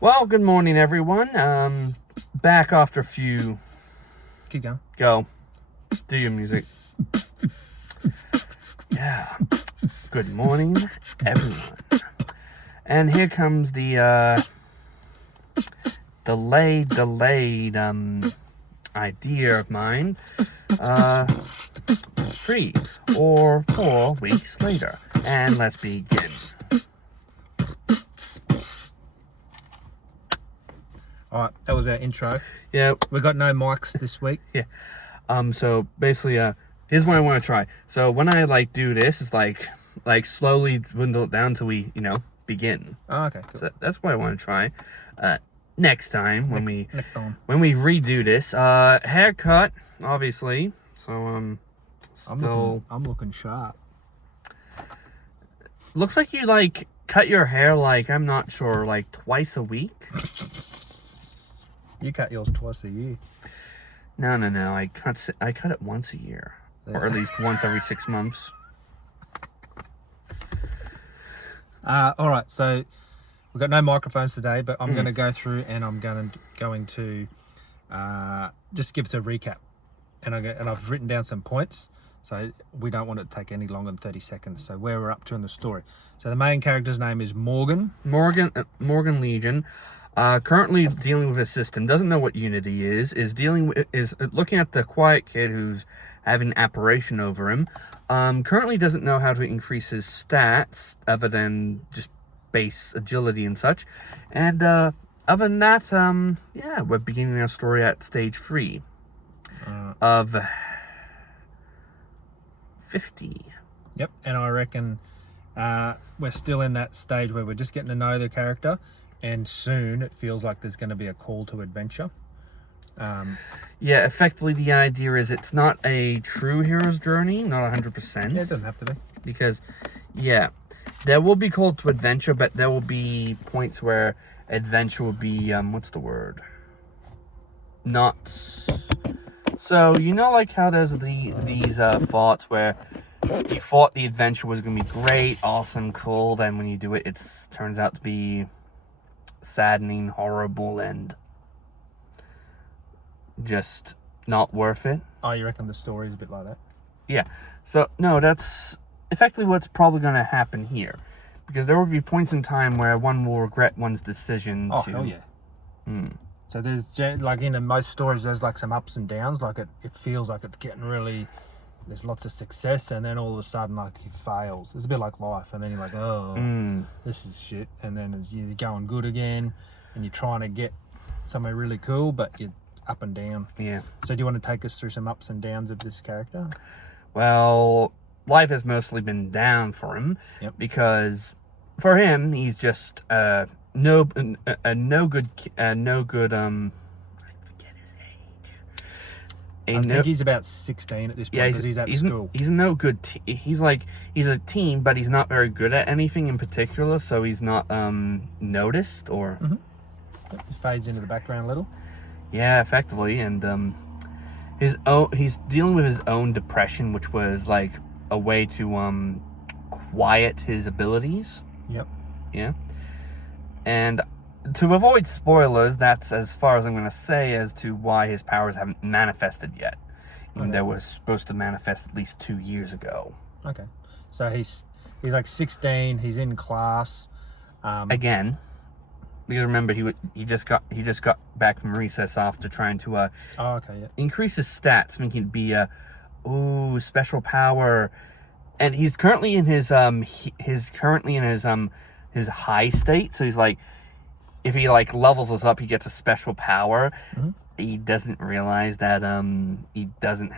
Well, good morning, everyone. Back after a few. Keep going. Go. Do your music. Yeah. Good morning, everyone. And here comes the delayed idea of mine. 3 or 4 weeks later. And let's begin. All right, that was our intro. Yeah. We got no mics this week. Yeah. So basically, here's what I want to try. So when I do this, it's like slowly dwindle it down till we, begin. Oh, okay, cool. So that's what I want to try. Next time when we Next time. redo this, haircut, obviously. So still I'm looking sharp. looks like you cut your hair I'm not sure twice a week. You cut yours twice a year. No. I cut it once a year, or at least once every 6 months. All right, so we've got no microphones today, but I'm going to go through and I'm going to just give us a recap. And I've written down some points, so we don't want it to take any longer than 30 seconds. So where we're up to in the story. So the main character's name is Morgan. Morgan Legion. Currently dealing with a system, doesn't know what Unity is looking at the quiet kid who's having an apparition over him. Currently doesn't know how to increase his stats other than just base agility and such. And other than that, we're beginning our story at stage 3 of 50. Yep, and I reckon we're still in that stage where we're just getting to know the character. And soon it feels like there's going to be a call to adventure. Yeah, effectively the idea is it's not a true hero's journey, not 100%. Yeah, it doesn't have to be. Because, there will be call to adventure, but there will be points where adventure will be, what's the word? Not... So, how there's these thoughts where you thought the adventure was going to be great, awesome, cool, then when you do it, it turns out to be saddening, horrible, and just not worth it. Oh, you reckon the story's a bit like that? Yeah. So, no, that's effectively what's probably going to happen here. Because there will be points in time where one will regret one's decision Oh, to... hell yeah. So there's, in most stories, there's some ups and downs. It feels like it's getting really... There's lots of success, and then all of a sudden, he fails. It's a bit like life, and then you're like, oh, this is shit. And then you're going good again, and you're trying to get somewhere really cool, but you're up and down. Yeah. So do you want to take us through some ups and downs of this character? Well, life has mostly been down for him. Yep. Because for him, he's just no good. I forget his age. I think he's about 16 at this point because he's at school. He's no good. He's a teen, but he's not very good at anything in particular, so he's not noticed or. He fades into the background a little. Yeah, effectively, and he's dealing with his own depression, which was a way to quiet his abilities. Yep. Yeah. And to avoid spoilers, that's as far as I'm going to say as to why his powers haven't manifested yet. Even though we're supposed to manifest at least 2 years ago. Okay. So he's 16, he's in class. Again, because remember he just got back from recess after trying to increase his stats, thinking it'd be special power. And he's currently in his his high state, so he's if he levels us up, he gets a special power. He doesn't realize that he doesn't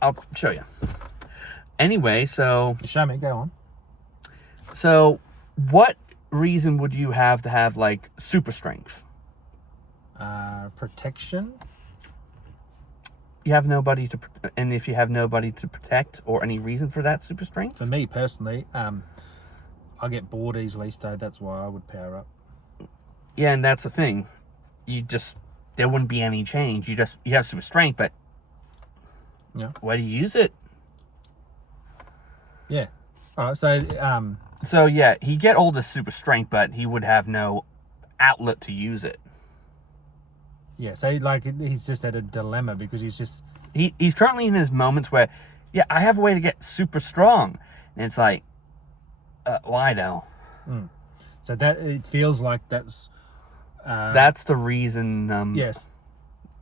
I'll show you. Anyway, so show me, go on. So what reason would you have to have super strength? Protection. You have nobody to, and if you have nobody to protect, or any reason for that super strength? For me personally, I get bored easily, so that's why I would power up. Yeah, and that's the thing. There wouldn't be any change. You have super strength, but where do you use it? Yeah. All right. So So yeah, he'd get all the super strength, but he would have no outlet to use it. Yeah, so he's just at a dilemma because He's currently in his moments where, yeah, I have a way to get super strong. And it's like, why though? So that it feels like that's the reason yes.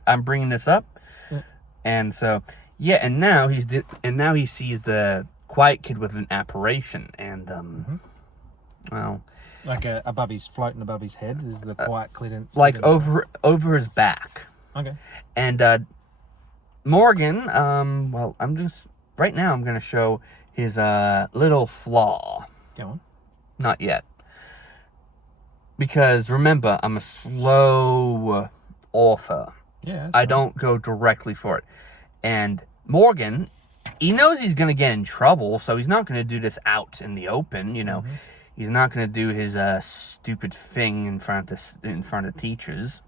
I'm bringing this up. Yeah. And so, yeah, and now he sees the quiet kid with an apparition. And, well... Like floating above his head is the quiet kid. Like over his back. Okay. And Morgan, well, right now I'm going to show his little flaw. Go on. Not yet. Because remember, I'm a slow author. Yeah. I don't go directly for it. And Morgan, he knows he's going to get in trouble, so he's not going to do this out in the open, you know. He's not going to do his stupid thing in front of teachers.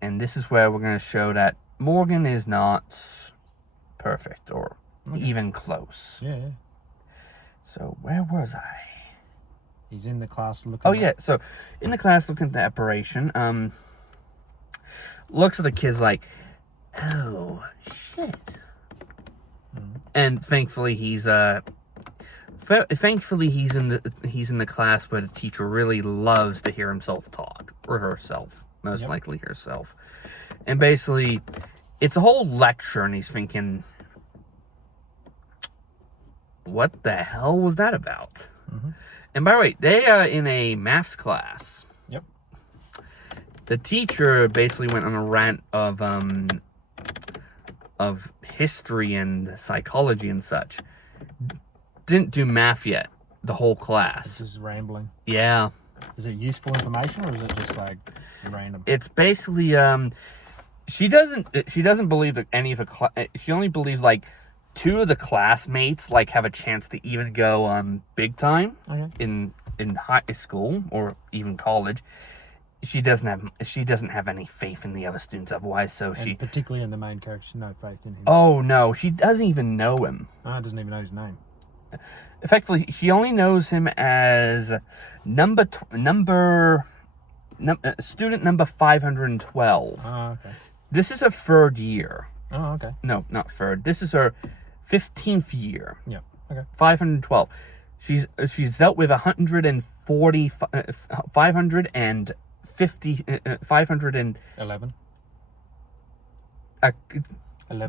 And this is where we're going to show that Morgan is not perfect or even close. Yeah. So where was I? He's in the class looking. Oh yeah, so in the class looking at the apparition, looks at the kids like, oh shit. And thankfully he's in the class where the teacher really loves to hear himself talk, or herself, most likely herself. And basically, it's a whole lecture, and he's thinking, what the hell was that about? And by the way, they are in a maths class. Yep. The teacher basically went on a rant of history and psychology and such. Didn't do math yet, the whole class. This is rambling. Yeah. Is it useful information or is it just like random? It's basically she doesn't believe that any of the she only believes like 2 of the classmates like have a chance to even go big time in high school or even college. She doesn't have any faith in the other students otherwise, so and particularly in the main character, no faith in him. Oh no, she doesn't even know him. Doesn't even know his name. Effectively, she only knows him as student number 512. Oh, okay. This is her 3rd year. Oh, okay. No, not 3rd. This is her 15th year. Yeah. Okay. 512. She's dealt with 550, 11.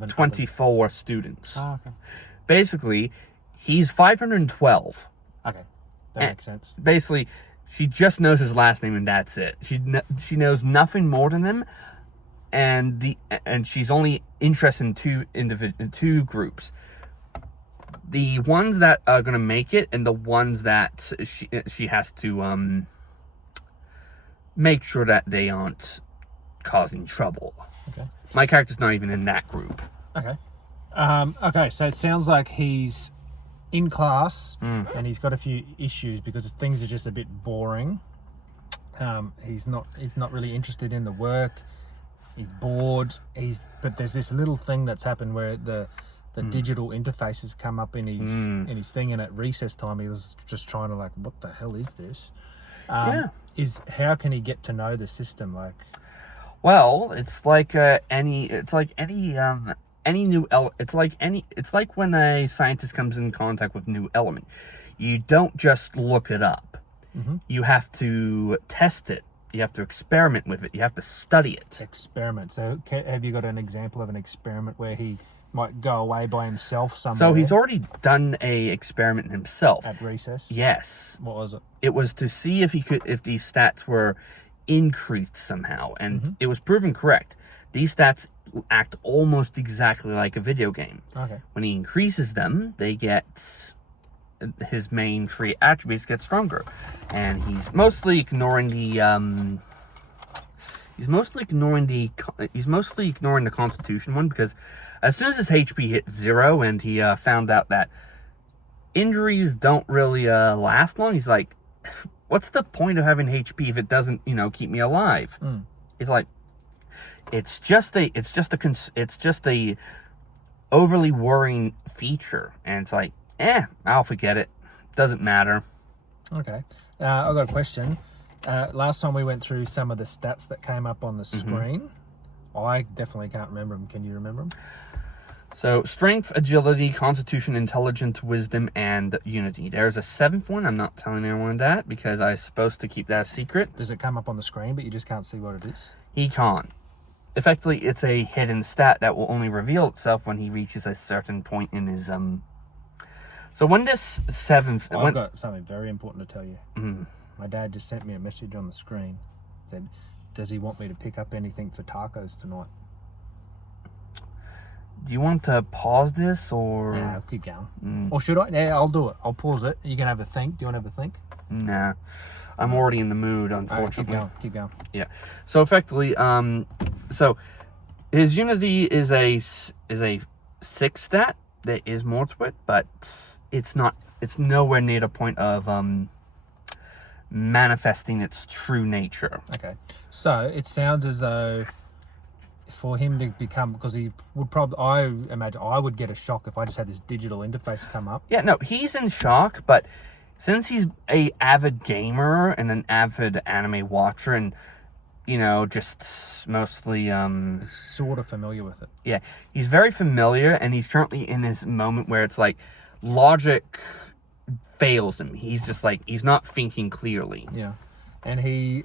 24 students. Oh, okay. Basically, he's 512. Okay, that makes sense. Basically, she just knows his last name and that's it. She knows nothing more than him, and she's only interested in 2 groups. The ones that are gonna make it, and the ones that she has to make sure that they aren't causing trouble. Okay. My character's not even in that group. Okay. Okay, so it sounds like he's in class and he's got a few issues because things are just a bit boring. He's not really interested in the work. He's bored. But there's this little thing that's happened where the digital interfaces come up in his thing, and at recess time he was just trying to like, what the hell is this? How can he get to know the system? Like, well, it's like any when a scientist comes in contact with new element. You don't just look it up. You have to test it. You have to experiment with it. You have to study it. Experiment. So have you got an example of an experiment where he might go away by himself somewhere? So he's already done a experiment himself. At recess? Yes. What was it? It was to see if these stats were increased somehow, and it was proven correct. These stats act almost exactly like a video game. Okay. When he increases them, his main 3 attributes get stronger, and he's mostly ignoring the Constitution one, because as soon as his HP hit 0 and he found out that injuries don't really last long, he's like, what's the point of having HP if it doesn't, keep me alive? It's like, it's just a overly worrying feature, and it's like, I'll forget it. Doesn't matter. Okay. I've got a question. Last time we went through some of the stats that came up on the screen, I definitely can't remember them. Can you remember them? So, strength, agility, constitution, intelligence, wisdom, and unity. There's a 7th one. I'm not telling anyone that because I'm supposed to keep that a secret. Does it come up on the screen, but you just can't see what it is? He can't. Effectively, it's a hidden stat that will only reveal itself when he reaches a certain point in his, So when this 7th... I've got something very important to tell you. Mm. My dad just sent me a message on the screen. Said, does he want me to pick up anything for tacos tonight? Do you want to pause this, or... Yeah, I'll keep going. Or should I? Yeah, I'll do it. I'll pause it. You can have a think. Do you want to have a think? Nah. I'm already in the mood, unfortunately. Right, keep going. Yeah. So effectively, so his unity is a 6 stat. There is more to it, but it's nowhere near the point of manifesting its true nature. Okay. So it sounds as though for him to become, because he would probably, I imagine I would get a shock if I just had this digital interface come up. Yeah, no, he's in shock, but since he's a avid gamer and an avid anime watcher and, you know, just mostly... sort of familiar with it. Yeah, he's very familiar, and he's currently in this moment where it's like logic fails him. He's just like, he's not thinking clearly. Yeah. And he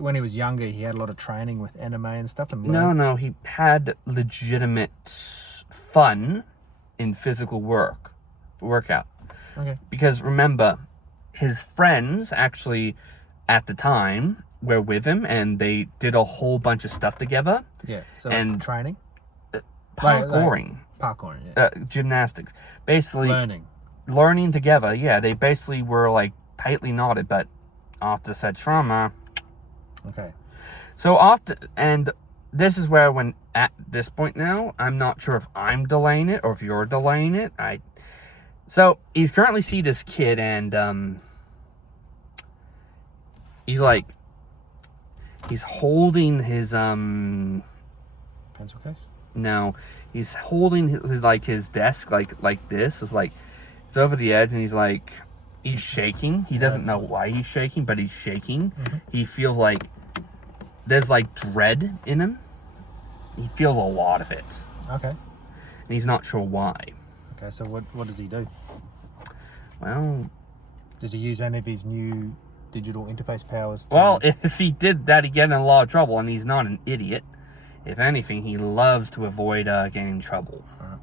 when he was younger, he had a lot of training with anime and stuff. And No, he had legitimate fun in physical workout. Okay. Because remember, his friends actually, at the time, were with him, and they did a whole bunch of stuff together. Yeah. So and training, parkouring, yeah. Gymnastics, basically learning together. Yeah, they basically were like tightly knotted, but after said trauma. Okay. So after, and this is where, when at this point now, I'm not sure if I'm delaying it or if you're delaying it. So he's currently see this kid, and he's holding his pencil case. No, he's holding his desk like this. It's like it's over the edge, and he's shaking. He doesn't know why he's shaking, but he's shaking. He feels like there's like dread in him. He feels a lot of it. Okay. And he's not sure why. Okay, so what does he do? Well, does he use any of his new digital interface powers? Well, if he did that, he'd get in a lot of trouble, and he's not an idiot. If anything, he loves to avoid getting in trouble. Right.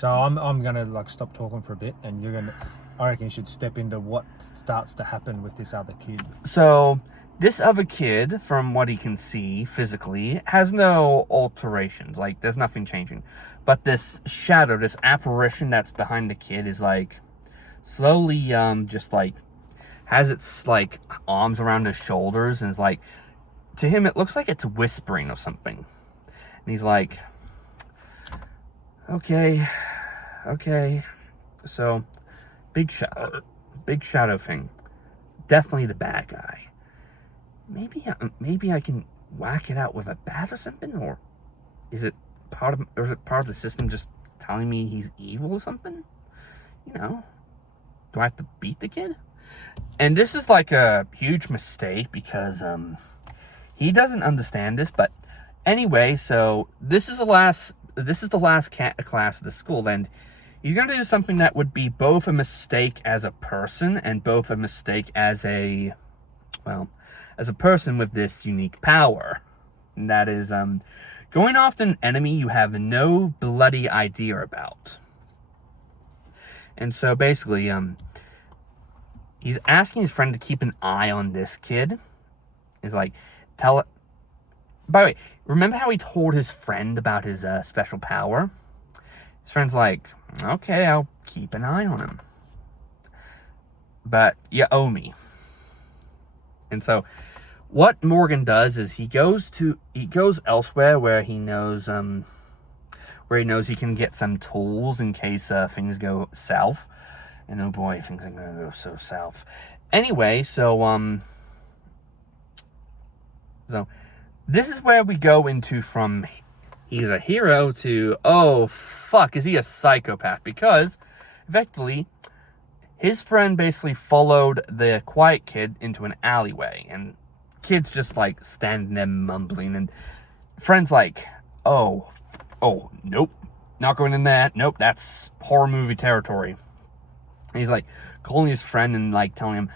So I'm gonna stop talking for a bit, and I reckon you should step into what starts to happen with this other kid. So this other kid, from what he can see physically, has no alterations. Like, there's nothing changing. But this shadow, this apparition that's behind the kid is slowly just has its arms around his shoulders, and is to him it looks like it's whispering or something. And he's like, okay. So big shadow thing, definitely the bad guy. Maybe I can whack it out with a bat or something, or is it part of the system just telling me he's evil or something? You know, do I have to beat the kid? And this is a huge mistake because he doesn't understand this. But anyway, so this is the last class of the school, and he's gonna do something that would be both a mistake as a person and both a mistake as a person with this unique power. And that is going after an enemy you have no bloody idea about. And so basically, he's asking his friend to keep an eye on this kid. He's tell it. By the way, remember how he told his friend about his special power? His friend's okay, I'll keep an eye on him. But you owe me. And so what Morgan does is he goes elsewhere where he knows he can get some tools in case things go south. And oh boy, things are gonna go so south. Anyway, so this is where we go into from he's a hero to, oh fuck, is he a psychopath? Because effectively his friend basically followed the quiet kid into an alleyway, and kid's just like standing there mumbling, and friend's like, oh, nope, not going in that. Nope, that's horror movie territory. And he's like calling his friend and like telling him,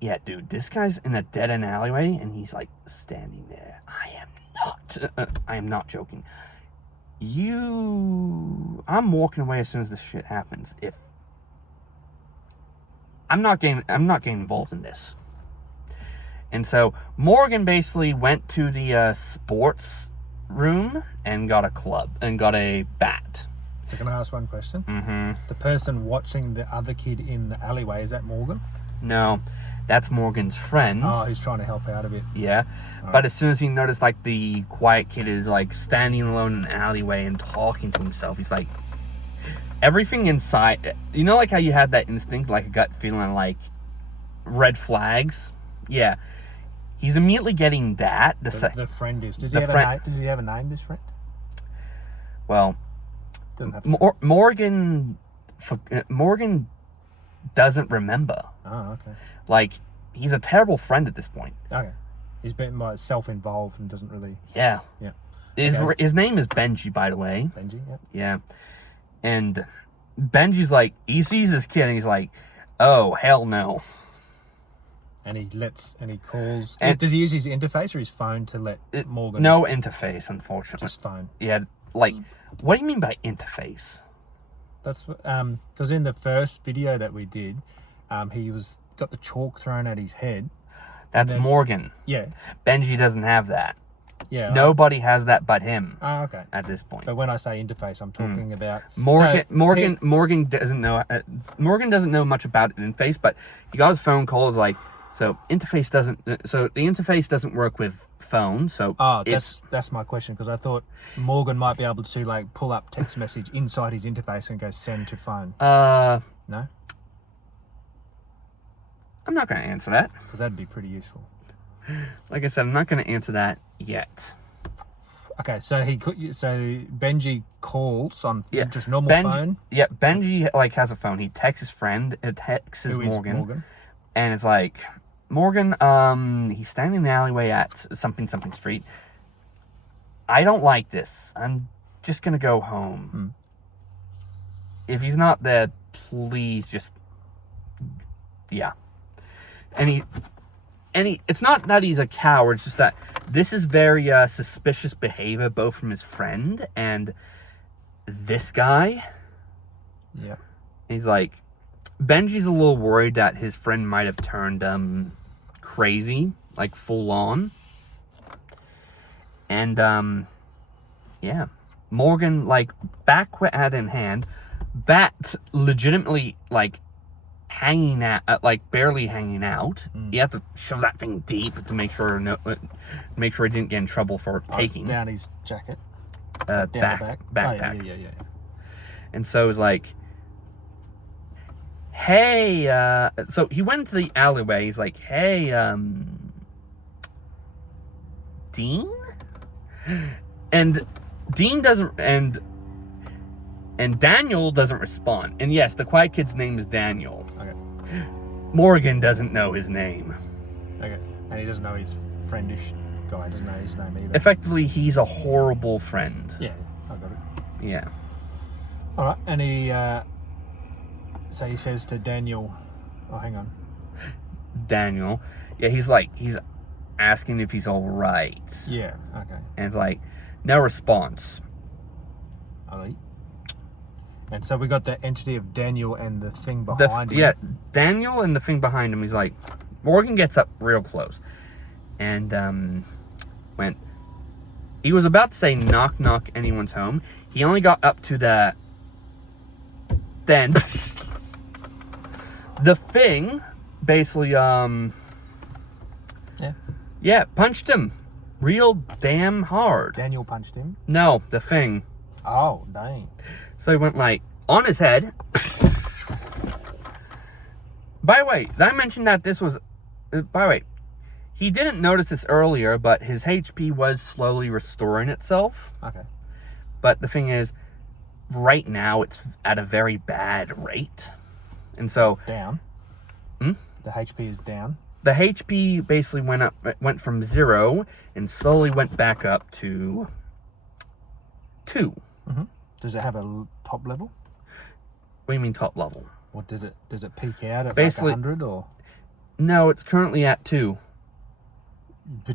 yeah, dude, this guy's in a dead end alleyway, and he's like standing there. I am not joking. I'm walking away as soon as this shit happens. If I'm not getting involved in this. And so Morgan basically went to the sports room and got a club and got a bat. So can I ask one question? Mm-hmm. The person watching the other kid in the alleyway, is that Morgan? No, that's Morgan's friend. Oh, he's trying to help out a bit. Yeah. Oh. But as soon as he noticed like the quiet kid is like standing alone in an alleyway and talking to himself, he's like, everything inside, you know, like how you have that instinct, like a gut feeling, like red flags? Yeah. He's immediately getting that. The friend is. Does he have a name, this friend? Well, doesn't have to. Morgan doesn't remember. Oh, okay. Like, he's a terrible friend at this point. Okay. He's been self-involved and doesn't really... Yeah. Yeah. His name is Benji, by the way. Benji, yeah. Yeah. And Benji's like, he sees this kid and he's like, oh, hell no. And he calls... And does he use his interface or his phone to let Morgan... No interface, unfortunately. Just phone. Yeah, like, what do you mean by interface? That's because in the first video that we did, he got the chalk thrown at his head. That's Morgan. Yeah. Benji doesn't have that. Yeah. Nobody has that but him. Oh, okay. At this point. But when I say interface, I'm talking about Morgan doesn't know. Morgan doesn't know much about interface, but he got his phone call. Is like, so the interface doesn't work with phone. So that's my question, because I thought Morgan might be able to like pull up text message inside his interface and go send to phone. No. I'm not going to answer that. Because that'd be pretty useful. Like I said, I'm not going to answer that yet. Okay, so Benji calls on just normal phone. Yeah, Benji like has a phone. He texts his friend. It texts Morgan. And it's like, Morgan, he's standing in the alleyway at something street. I don't like this. I'm just going to go home. If he's not there, please just... Yeah. And it's not that he's a coward, it's just that this is very suspicious behavior, both from his friend and this guy. Yeah. He's like, Benji's a little worried that his friend might have turned crazy, like full on. And yeah. Morgan, like, bat in hand, bat legitimately, like, hanging out, like barely hanging out. You have to shove that thing deep to make sure he didn't get in trouble for taking down his jacket, down the backpack. Oh, yeah. And so it was like, hey, so he went into the alleyway. He's like, hey, Dean, and Dean doesn't, and Daniel doesn't respond. And yes, the quiet kid's name is Daniel. Okay. Morgan doesn't know his name. Okay. And he doesn't know his friendish guy. Doesn't know his name either. Effectively, he's a horrible friend. Yeah, I got it. Yeah. All right. And he says to Daniel, oh, hang on. Daniel. Yeah, he's asking if he's all right. Yeah, okay. And it's like, no response. All right. And so we got the entity of Daniel and the thing behind him. Yeah, Daniel and the thing behind him. He's like, Morgan gets up real close. And he was about to say knock knock, anyone's home. He only got up to then the thing basically punched him real damn hard. Daniel punched him? No, the thing. Oh, dang. So he went like on his head. By the way, did I mention that this was... By the way, he didn't notice this earlier, but his HP was slowly restoring itself. Okay. But the thing is, right now it's at a very bad rate. And so... Down? Hmm? The HP is down? the HP basically went from 0 and slowly went back up to 2. Mm-hmm. Does it have a top level? What do you mean top level? What does it peak out at Basically, like 100 or? No, it's currently at 2.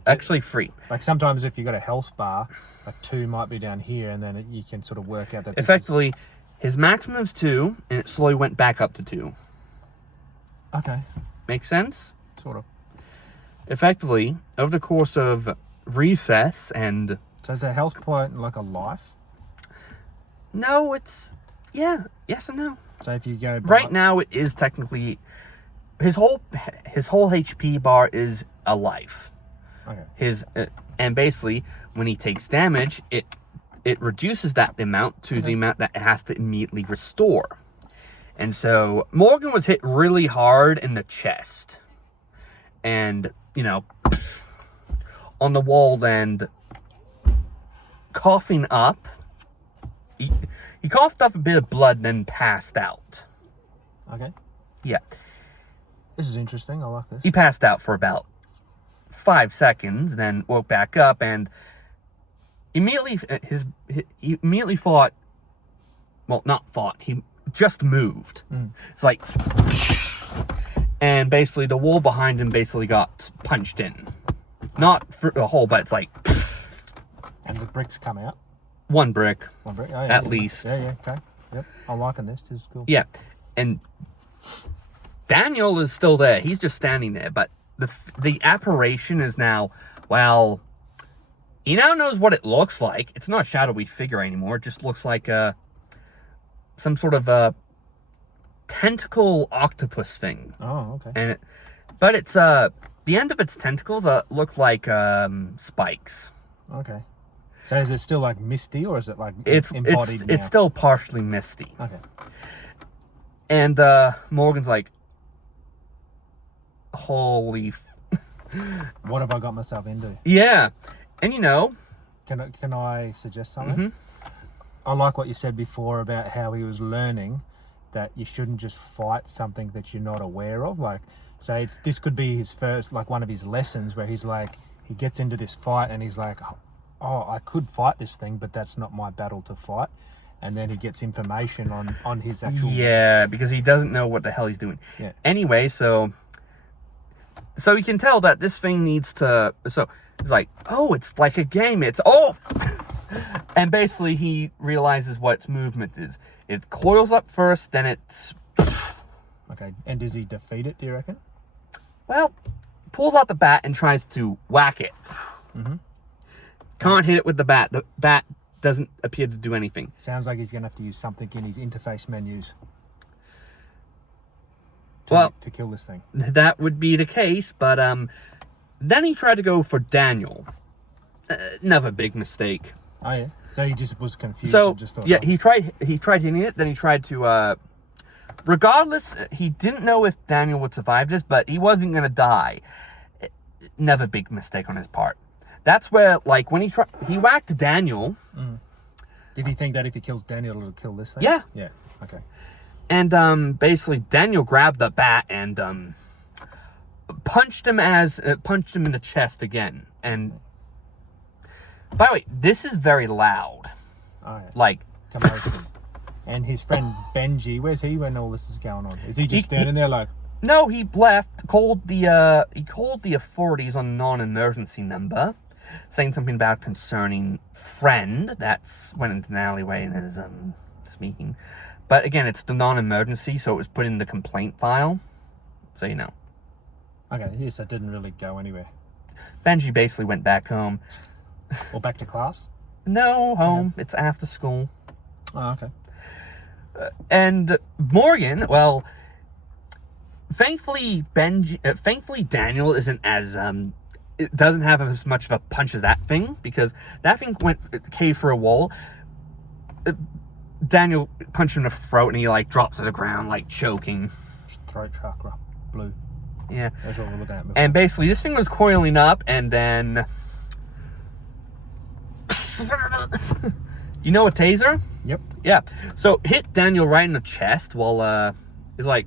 Actually, 3. Like sometimes if you got a health bar, like 2 might be down here, and then you can sort of work out that. Effectively, his maximum is 2, and it slowly went back up to 2. Okay. Makes sense? Sort of. Effectively, over the course of recess and... So is a health point like a life? No, it's... Yeah, yes and no. So if you go... Right now, it is technically... His whole HP bar is a life. Okay. And basically, when he takes damage, it reduces that amount to the amount that it has to immediately restore. And so, Morgan was hit really hard in the chest. And, on the wall, and coughing up. He coughed up a bit of blood, then passed out. Okay. Yeah. This is interesting. I like this. He passed out for about 5 seconds, then woke back up, and immediately he immediately fought. Well, not fought. He just moved. It's like, and basically the wall behind him basically got punched in. Not for a hole, but it's like. And the bricks come out. One brick. One brick. Oh, yeah, at least. Yeah. Okay. Yep. I'm liking this. This is cool. Yeah, and Daniel is still there. He's just standing there, but the apparition is now, well, he now knows what it looks like. It's not a shadowy figure anymore. It just looks like some sort of a tentacle octopus thing. Oh, okay. And but it's the end of its tentacles look like spikes. Okay. So is it still like misty, or is it like it's embodied now? It's still partially misty. Okay. And Morgan's like, holy what have I got myself into? Yeah. And can I suggest something? I like what you said before about how he was learning that you shouldn't just fight something that you're not aware of. Like, say this could be his first, like one of his lessons where he's like, he gets into this fight and he's like, oh, I could fight this thing, but that's not my battle to fight. And then he gets information on his actual... Yeah, because he doesn't know what the hell he's doing. Yeah. Anyway, so you can tell that this thing needs to... So it's like, oh, it's like a game. It's... Oh! And basically he realizes what its movement is. It coils up first, then it's... Okay, and does he defeat it, do you reckon? Well, pulls out the bat and tries to whack it. Can't hit it with the bat. The bat doesn't appear to do anything. Sounds like he's going to have to use something in his interface menus to kill this thing. That would be the case, but then he tried to go for Daniel. Another big mistake. Oh yeah. So he just was confused. So and just thought, yeah, he tried hitting it. Then he tried to. Regardless, he didn't know if Daniel would survive this, but he wasn't gonna die. Another big mistake on his part. That's where, like, when he whacked Daniel. Did he think that if he kills Daniel, it'll kill this thing? Yeah. Yeah. Okay. And basically, Daniel grabbed the bat and punched him in the chest again. And by the way, this is very loud. Oh, yeah. Like, commotion. And his friend Benji, where's he when all this is going on? Is he just standing there like? No, he left. Called the authorities on non-emergency number, saying something about concerning friend. That's went into an alleyway and is speaking. But again, it's the non-emergency, so it was put in the complaint file. So you know. Okay, yes, that didn't really go anywhere. Benji basically went back home. Or back to class? No, home. Okay. It's after school. Oh, okay. And Morgan, well, thankfully Daniel isn't as it doesn't have as much of a punch as that thing, because that thing caved for a wall. Daniel punched him in the throat and he like drops to the ground like choking. Throat chakra, blue. Yeah. That's what we're looking at before. And basically this thing was coiling up, and then you know a taser? Yep. Yeah. So hit Daniel right in the chest while he's like.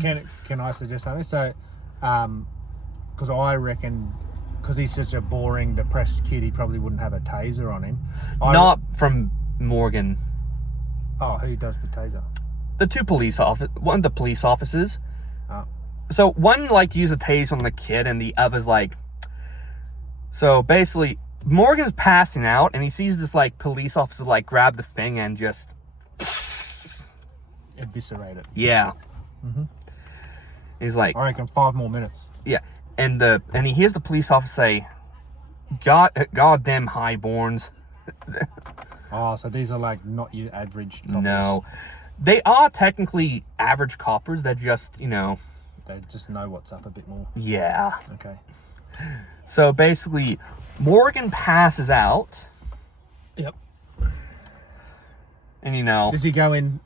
Can I suggest something? So Because I reckon, because he's such a boring, depressed kid, he probably wouldn't have a taser on him. Not from Morgan. Oh, who does the taser? One of the police officers. Oh. So one like used a taser on the kid, and the other's like. So basically, Morgan's passing out, and he sees this like police officer like grab the thing and just Eviscerate it. yeah. Mm-hmm. He's like, I reckon 5 more minutes. yeah, and he hears the police officer say, "Goddamn highborns." Oh, so these are like not your average coppers. No, they are technically average coppers. They're just They just know what's up a bit more. yeah. Okay. So basically, Morgan passes out, Yep. and Does he go in?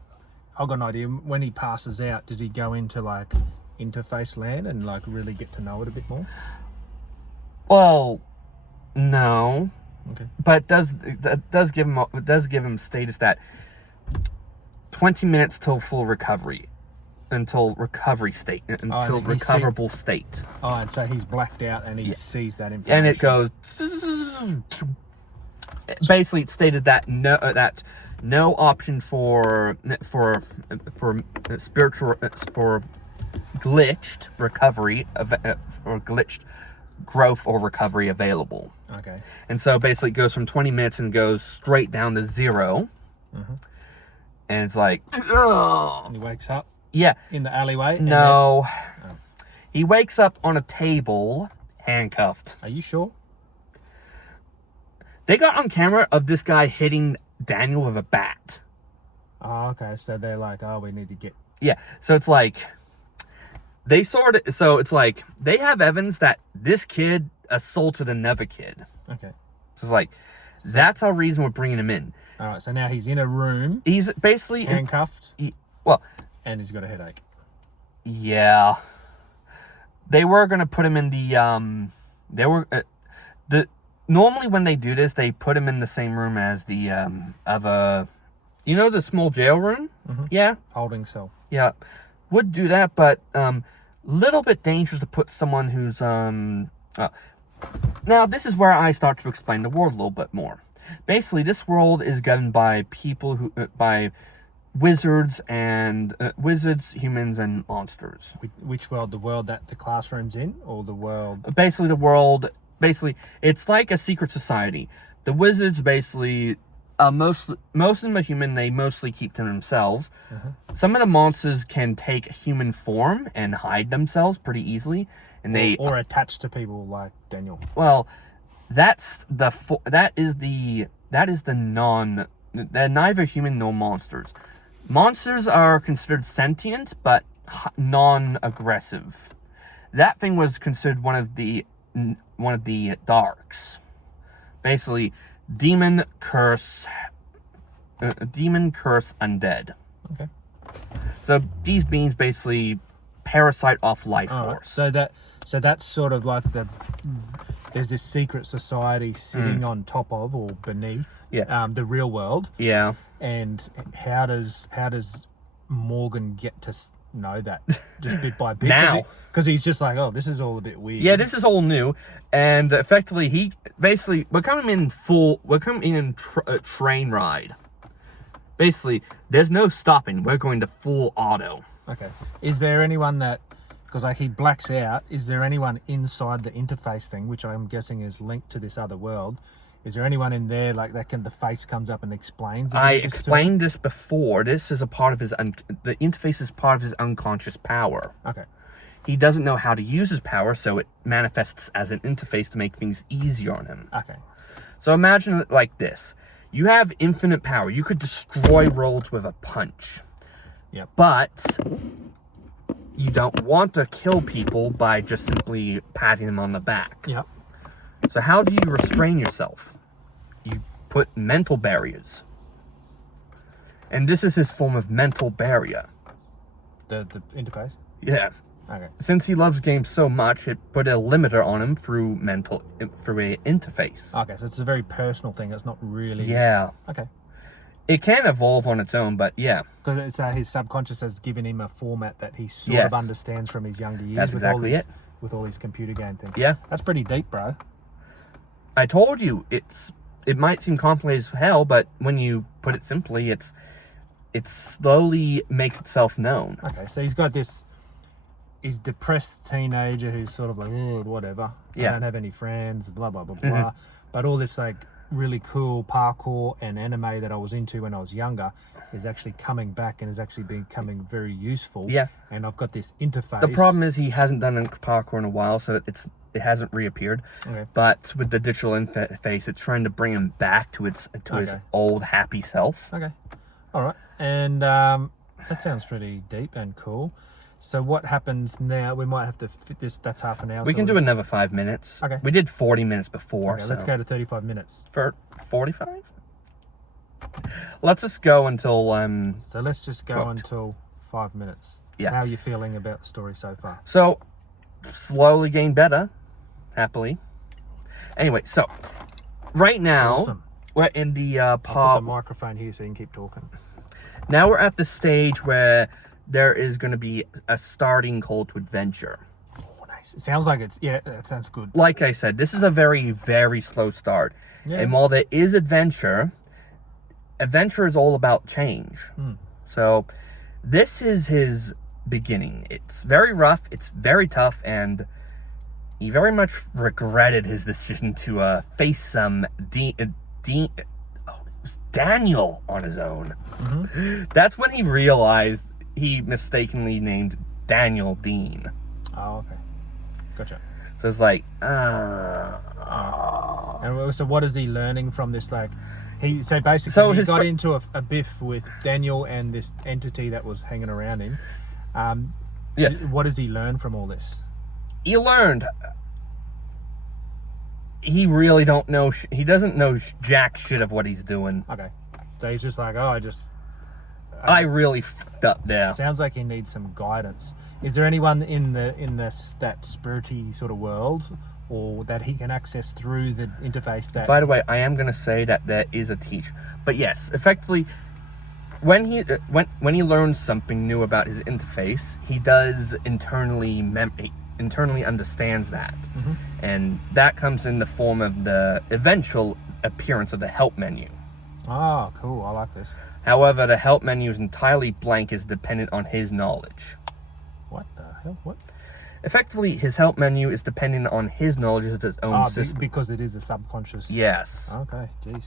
I've got an idea. When he passes out, does he go into like interface land and like really get to know it a bit more? well, no, Okay. but it does give him status that 20 minutes till full recovery, until recovery state, until he recoverable state, Oh, and so he's blacked out and he sees that information. and it goes. Basically, it stated that no option for spiritual for glitched recovery or glitched growth or recovery available. Okay. And so basically, it goes from 20 minutes and goes straight down to 0. Mm-hmm. And it's like, And he wakes up yeah, in the alleyway. and no. Oh. He wakes up on a table, handcuffed. Are you sure? They got on camera of this guy hitting Daniel with a bat. Oh, okay. So they're like, oh, we need to get. Yeah, so it's like they have evidence that this kid assaulted another kid. Okay. So it's like that's our reason we're bringing him in. All right. So now he's in a room, He's basically handcuffed, well, and he's got a headache. yeah. They were gonna put him in normally when they do this, they put him in the same room as the the small jail room. Mm-hmm. Yeah, Holding cell. yeah, would do that, but little bit dangerous to put someone who's Now this is where I start to explain the world a little bit more. Basically, this world is governed by people by wizards and humans, and monsters. Which world? The world that the classroom's in, or the world? Basically, it's like a secret society. The wizards basically, most of them are human. They mostly keep to themselves. Uh-huh. Some of the monsters can take human form and hide themselves pretty easily, and they or attach to people like Daniel. well, they're neither human nor monsters. Monsters are considered sentient, but non-aggressive. That thing was considered one of the darks. Basically, demon curse undead. Okay. So these beings basically parasite off life All right. force. So that's sort of like there's this secret society sitting on top of or beneath the real world. Yeah. And how does Morgan get to know that just bit by bit? Now. Because he's just like, oh, this is all a bit weird. Yeah, this is all new, and effectively we're coming in a train ride. Basically, there's no stopping. We're going to full auto. Okay. Is there anyone that, because like he blacks out, is there anyone inside the interface thing, which I'm guessing is linked to this other world? Is there anyone in there like that the face comes up and explains? I explained this before. This is a part of his the interface is part of his unconscious power. Okay. He doesn't know how to use his power, so it manifests as an interface to make things easier on him. Okay. So imagine it like this. You have infinite power. You could destroy worlds with a punch. Yep. But you don't want to kill people by just simply patting them on the back. Yep. So how do you restrain yourself? You put mental barriers. And this is his form of mental barrier. The interface? Yeah. Okay. Since he loves games so much, it put a limiter on him through an interface. Okay, so it's a very personal thing. It's not really... Yeah. Okay. It can evolve on its own, but yeah. Because it's his subconscious has given him a format that he sort of understands from his younger years. That's exactly it. with all these computer game things. Yeah. That's pretty deep, bro. I told you, it might seem complicated as hell, but when you put it simply, it slowly makes itself known. Okay, so he's got this. He's depressed teenager who's sort of like, oh, whatever. I Yeah. don't have any friends, blah blah blah blah. But all this like really cool parkour and anime that I was into when I was younger is actually coming back and is actually becoming very useful. Yeah. And I've got this interface. The problem is he hasn't done parkour in a while, so it hasn't reappeared. Okay. But with the digital interface, it's trying to bring him back to his Okay. old happy self. Okay. All right. And that sounds pretty deep and cool. So what happens now? We might have to fit this. That's half an hour. We can do another 5 minutes. Okay. We did 40 minutes before. Okay, so let's go to 35 minutes. for 45. Let's just go until So let's just go Cooked. until 5 minutes. Yeah. How are you feeling about the story so far? So slowly getting better, happily. Anyway, so right now Awesome. we're in the I'll put the pod. microphone here so you can keep talking. Now we're at the stage where there is going to be a starting call to adventure. Oh, nice. It sounds like it's, yeah, that sounds good. Like I said, this is a very, very slow start. Yeah. And while there is adventure is all about change. So this is his beginning. It's very rough, it's very tough, and he very much regretted his decision to face some Daniel on his own. That's when he realized he mistakenly named Daniel Dean. Oh, okay. Gotcha. So it's like, And so what is he learning from this? Like, so basically So he his got into a biff with Daniel and this entity that was hanging around him. Yeah. What does he learn from all this? he learned he really don't know. He doesn't know jack shit of what he's doing. Okay. So he's just like, oh, I really fucked up there. sounds like he needs some guidance. Is there anyone in that spirity sort of world, or that he can access through the interface that? By the way, I am gonna say that there is a teach, but yes, effectively, when he learns something new about his interface, he does internally understands that, and that comes in the form of the eventual appearance of the help menu. Oh, cool. I like this. However, the help menu is entirely blank, is dependent on his knowledge. What the hell? What? Effectively, his help menu is dependent on his knowledge of his own system. Because it is a subconscious. Yes. Okay. Jeez.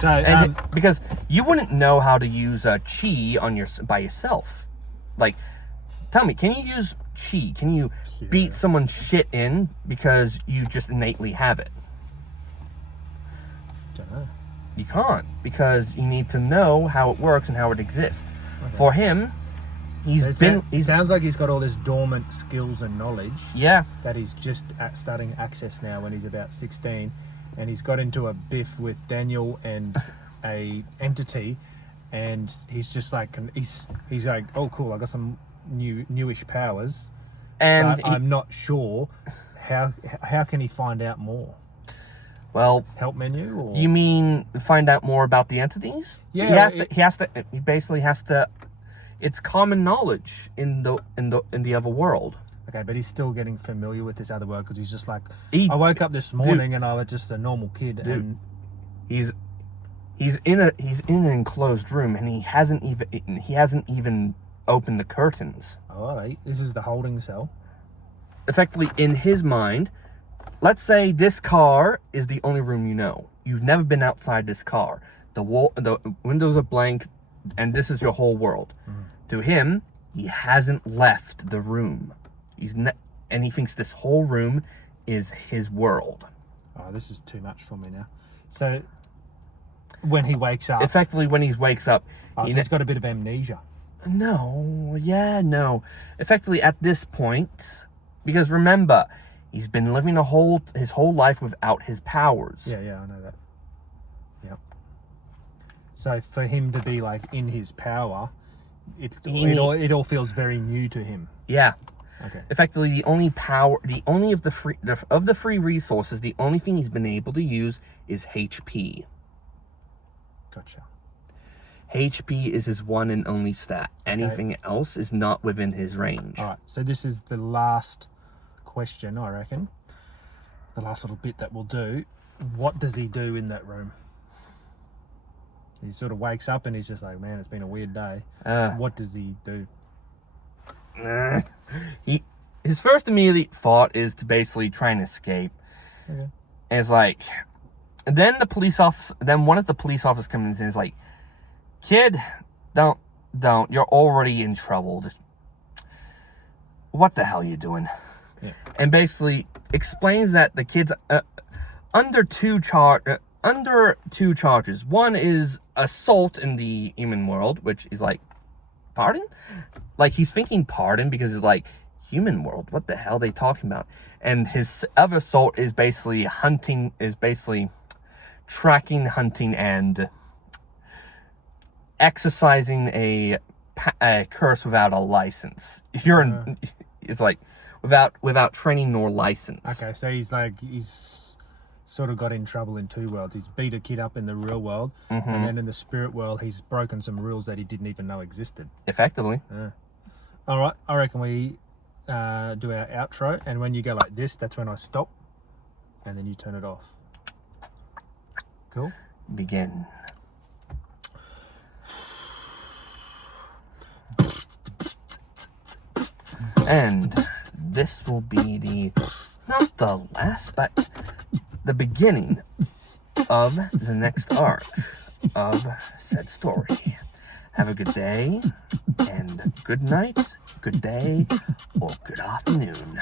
So And because you wouldn't know how to use chi by yourself. Like, tell me, can you use chi? Can you beat someone's shit in because you just innately have it? don't know. You can't, because you need to know how it works and how it exists. Okay. For him, He sounds like he's got all this dormant skills and knowledge yeah. that he's just starting access now when he's about 16, and he's got into a biff with Daniel and a entity, and he's just like he's like, oh cool, I got some newish powers, And but I'm not sure how can he find out more? well, Help menu, or you mean find out more about the entities? Yeah, He basically has to. It's common knowledge in the other world. okay, but he's still getting familiar with this other world because he's just like, He- I woke up this morning and I was just a normal kid, and He's in an enclosed room, and he hasn't even opened the curtains. all right, this is the holding cell. Effectively, in his mind, let's say this car is the only room you know. You've never been outside this car. The windows are blank, and this is your whole world. To him, he hasn't left the room. And he thinks this whole room is his world. Oh, this is too much for me now. So when he wakes up, Effectively, when he wakes up, so he's got a bit of amnesia. No. Effectively, at this point, because remember, he's been living his whole life without his powers. Yeah, I know that. Yep. So for him to be like in his power, it all feels very new to him. Yeah. Okay. Effectively, the only of the free resources, the only thing he's been able to use is HP. Gotcha. HP is his one and only stat. Anything else is not within his range. All right. So this is the last question, I reckon. The last little bit that we'll do. What does he do in that room? He sort of wakes up and he's just like, man, it's been a weird day. What does he do? His first immediate thought is to basically try and escape. Okay. And it's like, and then one of the police officers comes in and is like, kid, don't, you're already in trouble. Just, what the hell are you doing? Yeah. And basically explains that the kid's under two charges. One is assault in the human world, which is like, pardon? Like, he's thinking pardon because it's like, human world, what the hell are they talking about? And his other assault is basically tracking, hunting, and exercising a curse without a license. It's like without training nor license. Okay, so he's sort of got in trouble in two worlds. He's beat a kid up in the real world, and then in the spirit world, he's broken some rules that he didn't even know existed. Effectively. All right, I reckon we do our outro, and when you go like this, that's when I stop, and then you turn it off. Cool? Begin. And this will be not the last, but the beginning of the next arc of said story. Have a good day, and good night, good day, or good afternoon.